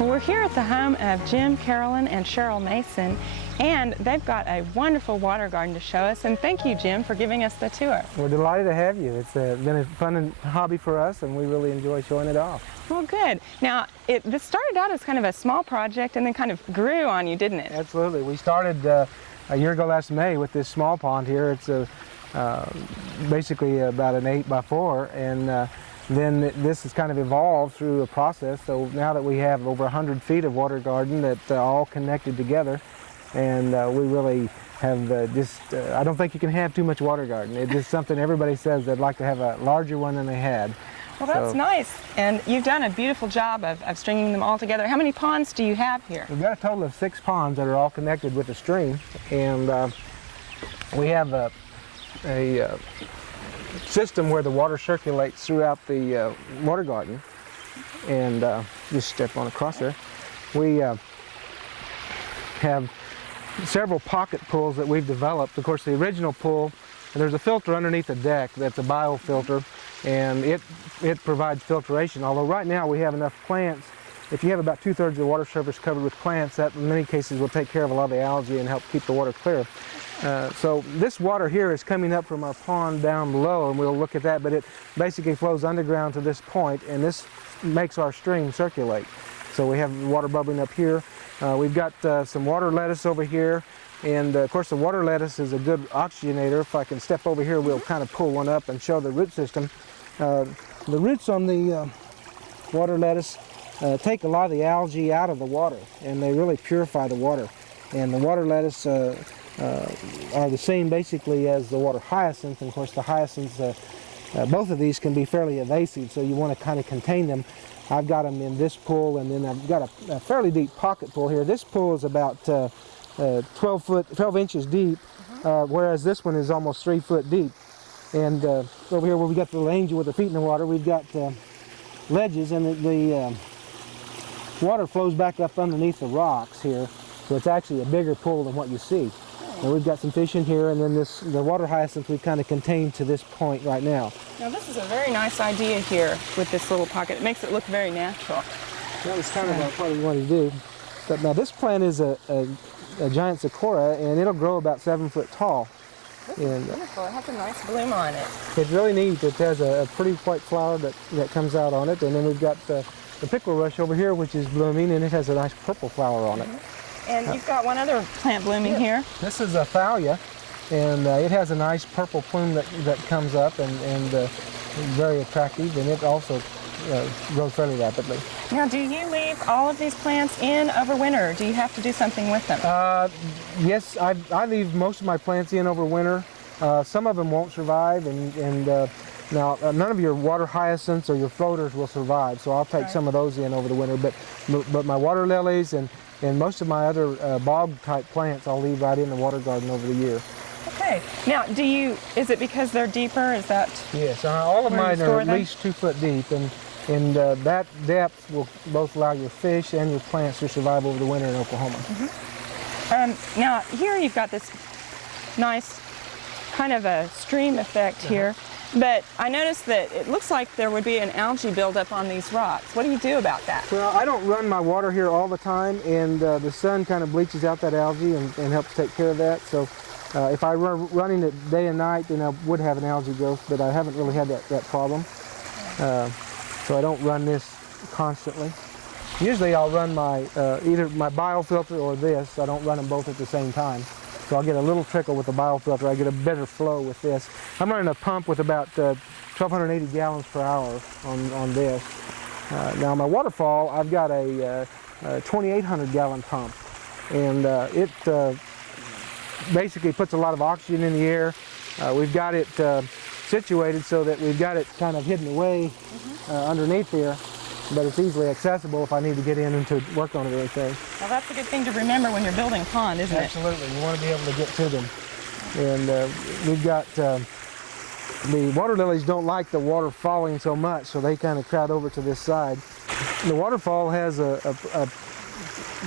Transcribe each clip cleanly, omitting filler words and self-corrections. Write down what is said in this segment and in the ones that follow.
Well, we're here at the home of Jim, Carolyn, and Cheryl Mason, and they've got a wonderful water garden to show us. And thank you, Jim, for giving us the tour. We're delighted to have you. It's been a fun hobby for us, and we really enjoy showing it off. Well, good. Now, this started out as kind of a small project and then kind of grew on you, didn't it? Absolutely. We started a year ago last May with this small pond here. It's basically about an 8x4, and then this has kind of evolved through a process. So now that we have over 100 feet of water garden that all connected together, and we really have I don't think you can have too much water garden. It's just something everybody says they'd like to have a larger one than they had. Well, that's nice. And you've done a beautiful job of stringing them all together. How many ponds do you have here? We've got a total of 6 ponds that are all connected with a stream, and we have a system where the water circulates throughout the water garden. And just step on across there. We have several pocket pools that we've developed. Of course, the original pool, there's a filter underneath the deck that's a biofilter, and it provides filtration. Although right now we have enough plants. If you have about 2/3 of the water surface covered with plants, that in many cases will take care of a lot of the algae and help keep the water clear. So this water here is coming up from our pond down below, and we'll look at that, but it basically flows underground to this point, and this makes our stream circulate. So we have water bubbling up here. We've got some water lettuce over here, and of course the water lettuce is a good oxygenator. If I can step over here, we'll kind of pull one up and show the root system. The roots on the water lettuce take a lot of the algae out of the water, and they really purify the water. And the water lettuce are the same basically as the water hyacinth, and of course the hyacinths, both of these can be fairly invasive, so you want to kind of contain them. I've got them in this pool, and then I've got a fairly deep pocket pool here. This pool is about 12 inches deep, whereas this one is almost 3 foot deep. And over here where we got the little angel with the feet in the water, we've got ledges, and the water flows back up underneath the rocks here, so it's actually a bigger pool than what you see. And we've got some fish in here, and then the water hyacinth we kind of contained to this point right now. Now this is a very nice idea here with this little pocket. It makes it look very natural. That was kind of what we wanted to do. But now this plant is a giant sakura, and it'll grow about 7 foot tall. This is beautiful. It has a nice bloom on it. It's really neat. It has a pretty white flower that comes out on it, and then we've got the pickle rush over here, which is blooming, and it has a nice purple flower on it. And you've got one other plant blooming here. This is a thalia, and it has a nice purple plume that comes up, and very attractive, and it also grows fairly rapidly. Now, do you leave all of these plants in over winter, or do you have to do something with them? Yes, I leave most of my plants in over winter. Some of them won't survive, and now none of your water hyacinths or your floaters will survive, so I'll take some of those in over the winter. But my water lilies and most of my other bog-type plants I'll leave right in the water garden over the year. Okay. Now, is it because they're deeper? Is that? Yes, all of mine are at least 2 foot deep, and that depth will both allow your fish and your plants to survive over the winter in Oklahoma. Mm-hmm. Now, here you've got this nice kind of a stream effect here. But I noticed that it looks like there would be an algae buildup on these rocks. What do you do about that? Well, I don't run my water here all the time, and the sun kind of bleaches out that algae and helps take care of that. So if I were running it day and night, then I would have an algae growth, but I haven't really had that problem. So I don't run this constantly. Usually I'll run my either my biofilter or this. I don't run them both at the same time. So I'll get a little trickle with the biofilter. I get a better flow with this. I'm running a pump with about 1,280 gallons per hour on this. Now my waterfall, I've got a 2,800 gallon pump, and it basically puts a lot of oxygen in the air. We've got it situated so that we've got it kind of hidden away underneath here, but it's easily accessible if I need to get in and to work on it or anything. Well, that's a good thing to remember when you're building a pond, isn't it? Absolutely. You want to be able to get to them. And we've got, the water lilies don't like the water falling so much, so they kind of crowd over to this side. The waterfall has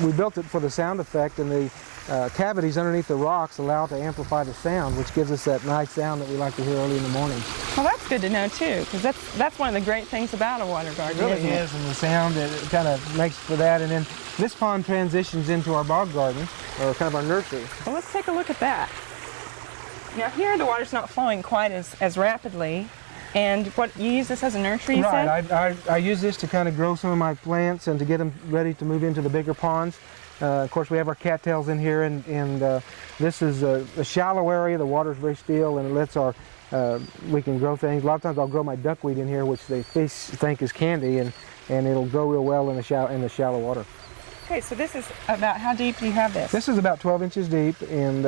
we built it for the sound effect, and cavities underneath the rocks allow it to amplify the sound, which gives us that nice sound that we like to hear early in the morning. Well, that's good to know too, because that's one of the great things about a water garden, It really isn't it? is, and the sound, it kind of makes for that. And then this pond transitions into our bog garden, or kind of our nursery. Well, let's take a look at that. Now here the water's not flowing quite as rapidly, and what you use this as a nursery, you said? Right, I use this to kind of grow some of my plants and to get them ready to move into the bigger ponds. Of course, we have our cattails in here, and this is a shallow area. The water's very still, and it lets our we can grow things. A lot of times I'll grow my duckweed in here, which the fish think is candy, and it'll grow real well in the shallow water. Okay, so this is about how deep do you have this? This is about 12 inches deep, and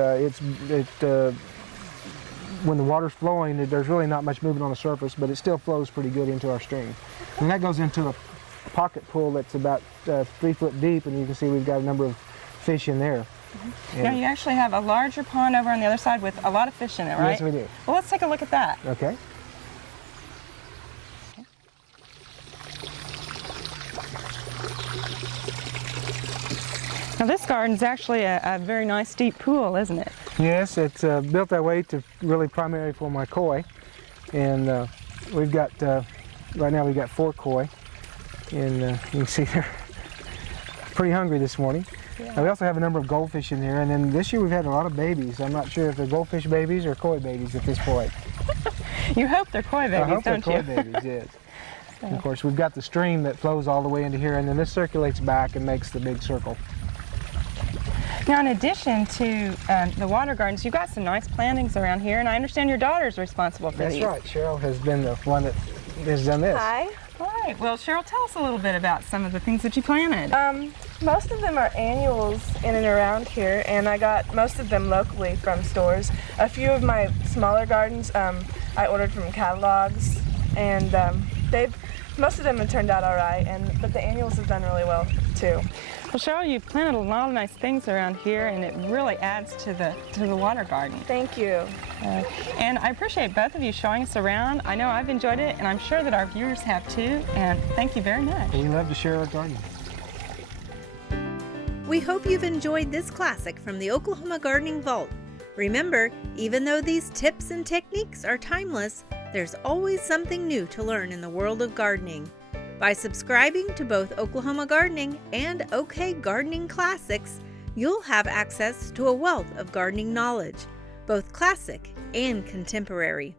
when the water's flowing, there's really not much movement on the surface, but it still flows pretty good into our stream. And that goes into a pocket pool that's about 3 foot deep, and you can see we've got a number of fish in there. Now you actually have a larger pond over on the other side with a lot of fish in it, right? Yes, we do. Well, let's take a look at that. Okay. Now this garden's actually a very nice deep pool, isn't it? Yes, it's built that way to really primary for my koi, and we've got right now we've got 4 koi, and you can see they're pretty hungry this morning. Yeah. And we also have a number of goldfish in here, and then this year we've had a lot of babies. I'm not sure if they're goldfish babies or koi babies at this point. You hope they're koi babies, I hope don't they're you? koi babies, yes. And of course, we've got the stream that flows all the way into here, and then this circulates back and makes the big circle. Now, in addition to the water gardens, you've got some nice plantings around here, and I understand your daughter's responsible for these. That's right. Cheryl has been the one that has done this. Hi. All right. Well, Cheryl, tell us a little bit about some of the things that you planted. Most of them are annuals in and around here, and I got most of them locally from stores. A few of my smaller gardens I ordered from catalogs, and most of them have turned out all right, but the annuals have done really well too. Well, Cheryl, you've planted a lot of nice things around here, and it really adds to the water garden. Thank you. And I appreciate both of you showing us around. I know I've enjoyed it, and I'm sure that our viewers have too, and thank you very much. We love to share our garden. We hope you've enjoyed this classic from the Oklahoma Gardening Vault. Remember, even though these tips and techniques are timeless, there's always something new to learn in the world of gardening. By subscribing to both Oklahoma Gardening and OK Gardening Classics, you'll have access to a wealth of gardening knowledge, both classic and contemporary.